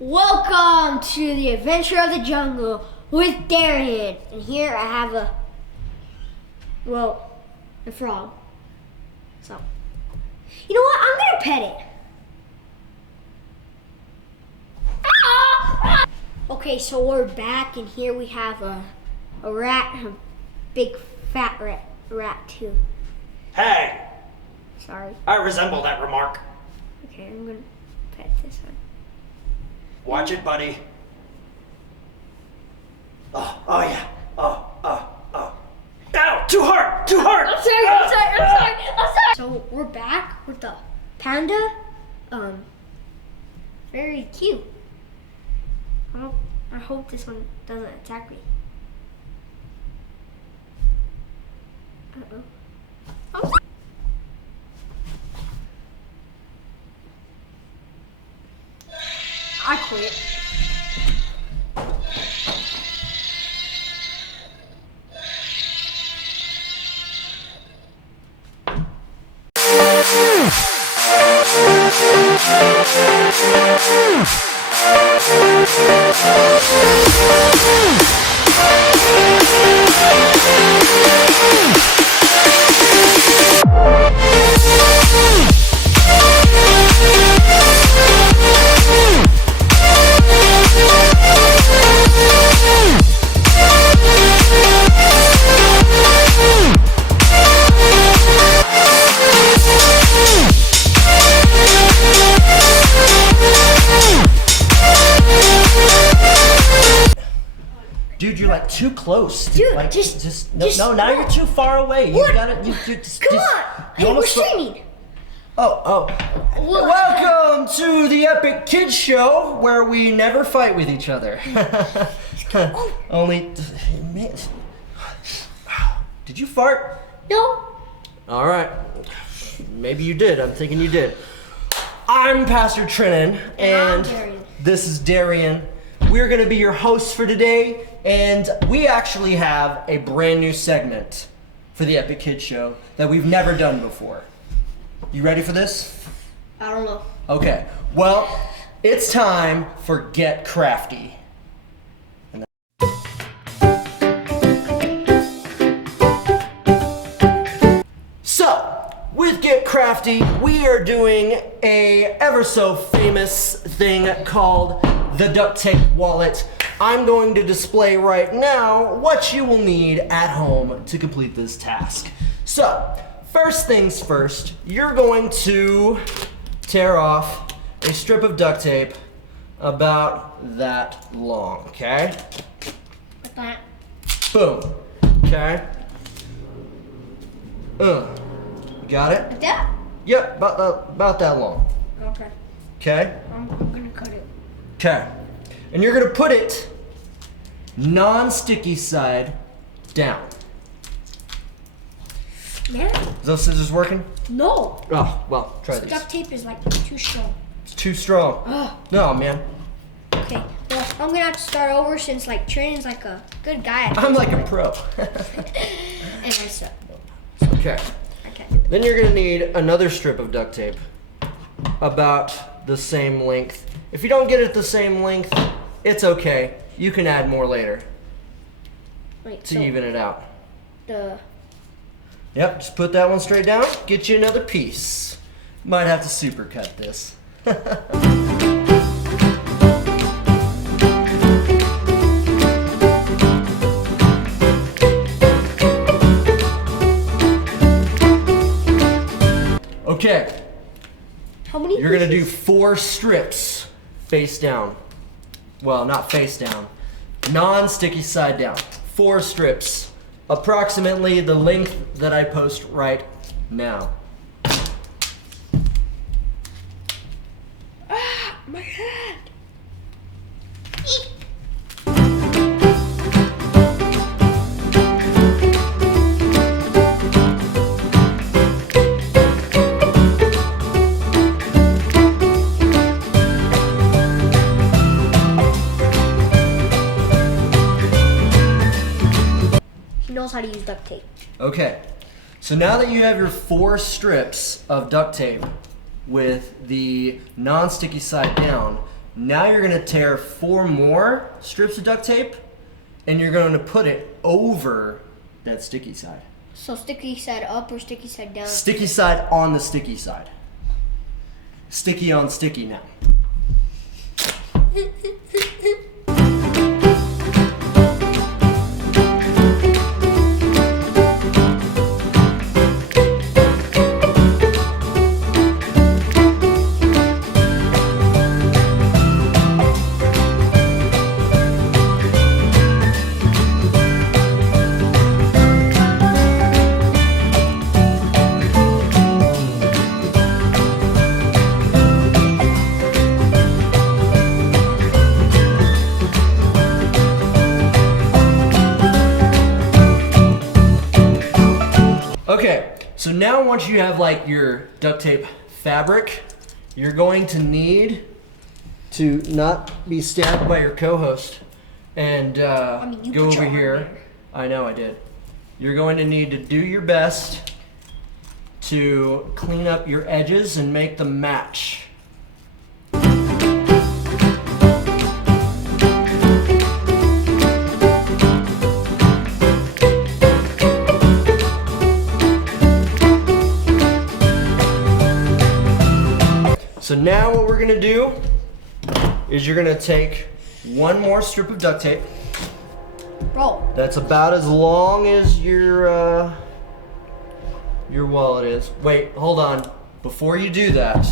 Welcome to the adventure of the jungle with Darian. And here I have a frog. So, you know what? I'm gonna pet it. Okay, so we're back, and here we have a rat, a big fat rat too. Hey! Sorry. I resemble that remark. Okay, I'm gonna pet this one. Watch it, buddy. Oh yeah. Oh. Ow! Too hard! Too hard! I'm sorry. So we're back with the panda. Very cute. I hope this one doesn't attack me. Uh-oh. I quit. Dude, you're like too close. Dude, like, just now you're too far away. You gotta, Come on! Hey, we're streaming! Oh. Welcome to the Epic Kids Show, where we never fight with each other. Only, man, did you fart? No. All right, maybe you did. I'm thinking you did. I'm Pastor Trennon, and Darian. This is Darian. We're gonna be your hosts for today, and we actually have a brand new segment for the Epic Kids Show that we've never done before. You ready for this? I don't know. Okay, well, it's time for Get Crafty. So, with Get Crafty, we are doing a ever so famous thing called the Duct Tape Wallet. I'm going to display right now what you will need at home to complete this task. So, first things first, you're going to tear off a strip of duct tape about that long, okay? Like that. Boom, okay? You got it? Like that? Yep, about that long, Okay. okay? I'm gonna cut it. Okay, and you're gonna put it non-sticky side down. Man? Is those scissors working? No. Oh, well, try This these. duct tape is like too strong. It's too strong. Ugh. No, man. Okay. Well, I'm gonna have to start over since like Trennon's like a good guy. At I'm this like a point. pro. And I suck. Okay. I can't do it. Then you're gonna need another strip of duct tape about the same length. If you don't get it the same length, it's okay. You can add more later Wait. to So even it out. the Yep, just put that one straight down. Get you another piece. Might have to super cut this. Okay, how many? you're gonna do pieces? 4 strips face down. Well, not face down. Non-sticky side down. 4 strips. Approximately the length that I post right now. My head. knows how to use duct tape. Okay, so now that you have your 4 strips of duct tape with the non-sticky side down, Now you're gonna tear 4 more strips of duct tape and you're gonna put it over that sticky side. So sticky side up or sticky side down? Sticky side on the sticky side. Sticky on sticky now. Okay, so now once you have like your duct tape fabric, you're going to need to not be stabbed by your co-host and you go put over your arm here. there. I know I did. You're going to need to do your best to clean up your edges and make them match. So now what we're gonna do is you're gonna take 1 more strip of duct tape. Bro. That's about as long as your wallet is. Wait, hold on. Before you do that,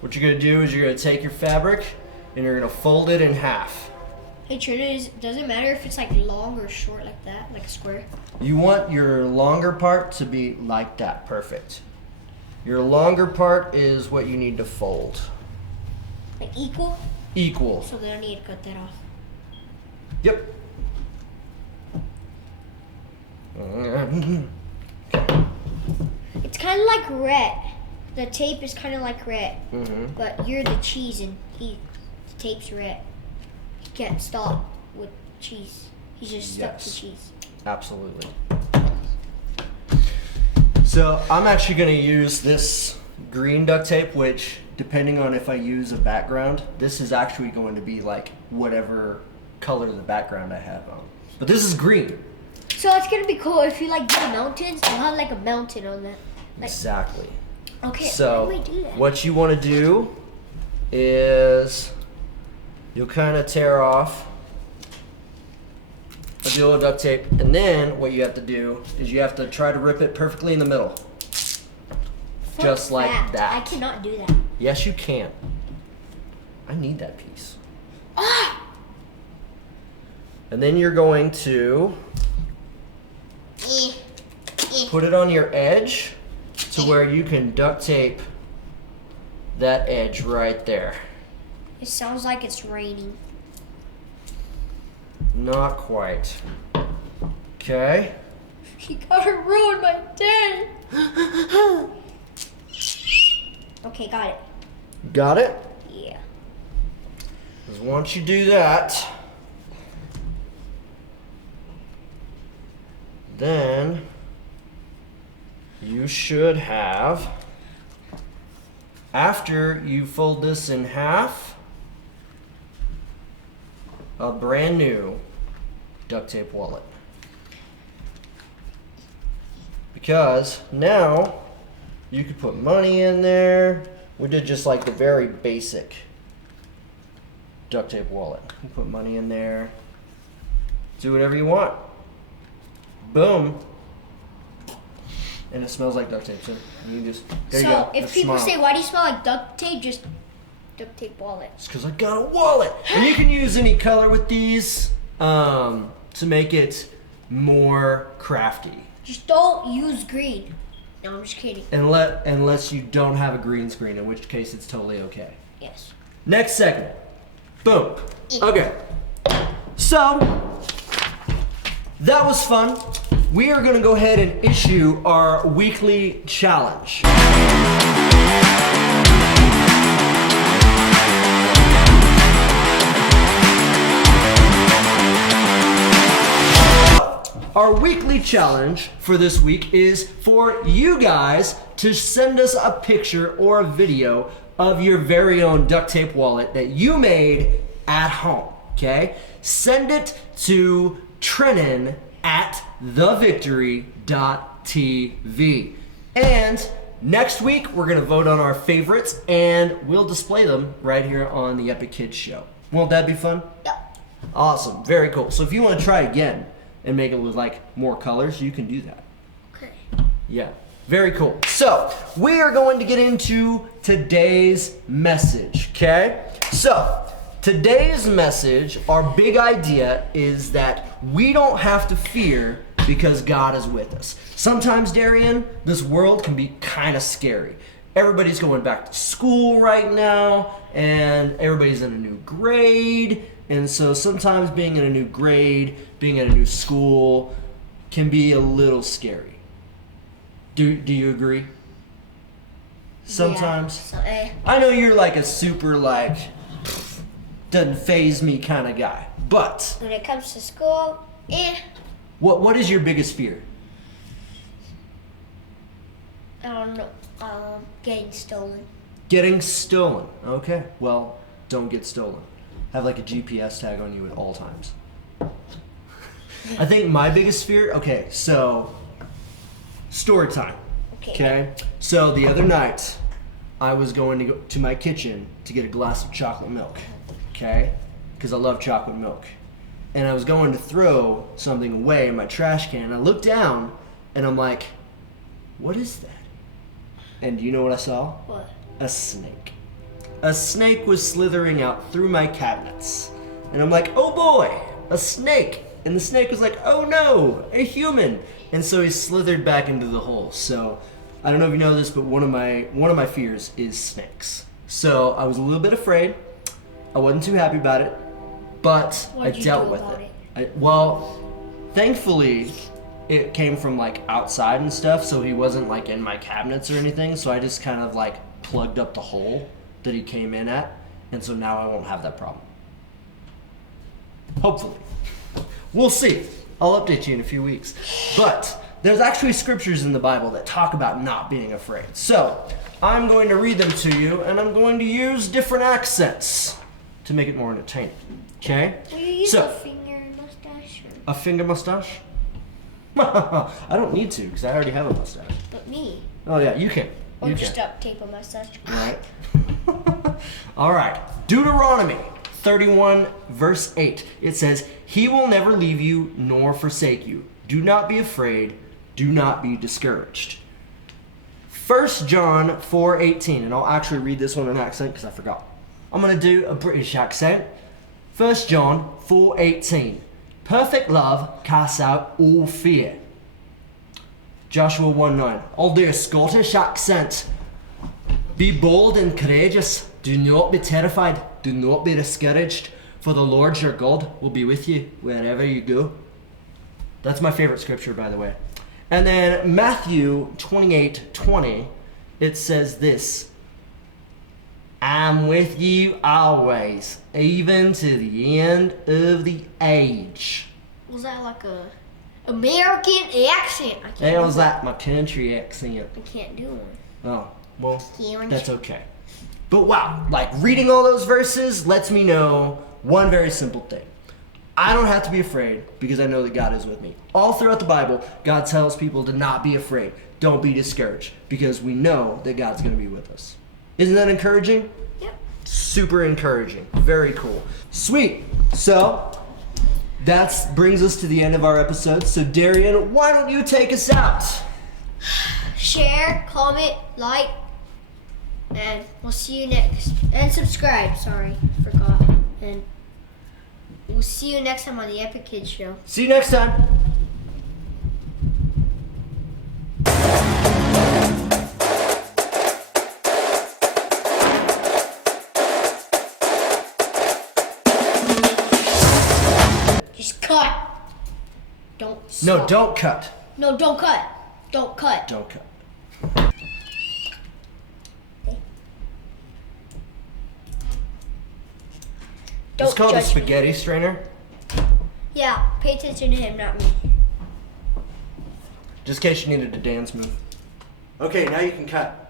what you're gonna do is you're gonna take your fabric and you're gonna fold it in half. Hey Trennon, does it matter if it's like long or short like that, like a square? You want your longer part to be like that, perfect. Your longer part is what you need to fold. Like equal? Equal. So then I need to cut that off. Yep. It's kind of like red. The tape is kind of like red. Mm-hmm. But you're the cheese and the tape's red. He can't stop with cheese. He's just stuck to Yes. cheese. Absolutely. So I'm actually going to use this green duct tape, which depending on if I use a background, this is actually going to be like whatever color the background I have on. But this is green. So it's gonna be cool if you like do the mountains. You'll have like a mountain on that. Like, Exactly. okay, So how do we do that? what you want to do is you'll kind of tear off a deal of duct tape, and then what you have to do is you have to try to rip it perfectly in the middle. Fuck just like that. I cannot do that. Yes, you can. I need that piece. Ah! And then you're going to put it on your edge to where you can duct tape that edge right there. It sounds like it's raining. Not quite. Okay. You gotta ruin my day. Okay, got it. Got it? Yeah. 'Cause once you do that, then you should have, after you fold this in half, a brand new duct tape wallet. Because now you could put money in there. We did just like the very basic duct tape wallet. You put money in there. Do whatever you want. Boom. And it smells like duct tape, so you just, there you So go. if Just people smile. say, "Why do you smell like duct tape?" Just duct tape wallet. It's because I got a wallet. And you can use any color with these to make it more crafty. Just don't use green. No, I'm just kidding. Unless you don't have a green screen, in which case it's totally okay. Yes. Next segment. Boom. Okay. So, that was fun. We are going to go ahead and issue our weekly challenge. Our weekly challenge for this week is for you guys to send us a picture or a video of your very own duct tape wallet that you made at home, okay? Send it to trennon at thevictory.tv. And next week, we're going to vote on our favorites, and we'll display them right here on the Epic Kids Show. Won't that be fun? Yep. Awesome. Very cool. So if you want to try again and make it with, like, more colors, you can do that. Okay. Yeah. Very cool. So we are going to get into today's message, okay? So today's message, our big idea is that we don't have to fear because God is with us. Sometimes, Darian, this world can be kind of scary. Everybody's going back to school right now, and everybody's in a new grade, and so sometimes being in a new grade, being in a new school can be a little scary. Do you agree? Sometimes. Yeah, I know you're like a super like doesn't faze me kind of guy, but when it comes to school, what is your biggest fear? I don't know. Getting stolen. Getting stolen. Okay. Well, don't get stolen. Have like a GPS tag on you at all times. I think my biggest fear. Okay, so. Story time. Okay. So the other night, I was going to go to my kitchen to get a glass of chocolate milk. Okay, because I love chocolate milk, and I was going to throw something away in my trash can. I looked down, and I'm like, "What is that?" And do you know what I saw? What? A snake. A snake was slithering out through my cabinets, and I'm like, "Oh boy, a snake!" And the snake was like, "Oh no, a human!" And so he slithered back into the hole. So I don't know if you know this, but one of my fears is snakes. So I was a little bit afraid. I wasn't too happy about it, but I dealt with it. Well, thankfully, it came from like outside and stuff, so he wasn't like in my cabinets or anything. So I just kind of like plugged up the hole that he came in at, and so now I won't have that problem. Hopefully. We'll see. I'll update you in a few weeks. But there's actually scriptures in the Bible that talk about not being afraid. So I'm going to read them to you, and I'm going to use different accents to make it more entertaining. Okay? Will you use a finger mustache? A finger mustache? I don't need to, because I already have a mustache. But me. Oh yeah, you can. Or You just can. duct tape a mustache. Right. All right. Deuteronomy 31 verse 8. It says, "He will never leave you nor forsake you. Do not be afraid. Do not be discouraged." 1 John 4:18, and I'll actually read this one in accent because I forgot. I'm going to do a British accent. 1 John 4:18. Perfect love casts out all fear. Joshua 1:9. I'll do a Scottish accent. Be bold and courageous. Do not be terrified. Do not be discouraged. For the Lord your God will be with you wherever you go. That's my favorite scripture, by the way. And then Matthew 28:20, it says this. I'm with you always, even to the end of the age. Was that like a American accent? That was like my country accent. I can't do one. Oh, well, Can't. that's okay. But wow, like reading all those verses lets me know one very simple thing. I don't have to be afraid because I know that God is with me. All throughout the Bible, God tells people to not be afraid. Don't be discouraged because we know that God's going to be with us. Isn't that encouraging? Yep. Super encouraging. Very cool. Sweet. So that brings us to the end of our episode. So Darian, why don't you take us out? Share, comment, like, and we'll see you next. And subscribe. Sorry, forgot. And we'll see you next time on the Epic Kids Show. See you next time. Just cut. Don't No, stop. don't cut. No, don't cut. Don't cut. Don't cut. Don't It's called a judge me. spaghetti strainer. Yeah, pay attention to him, not me. Just in case you needed a dance move. Okay, now you can cut.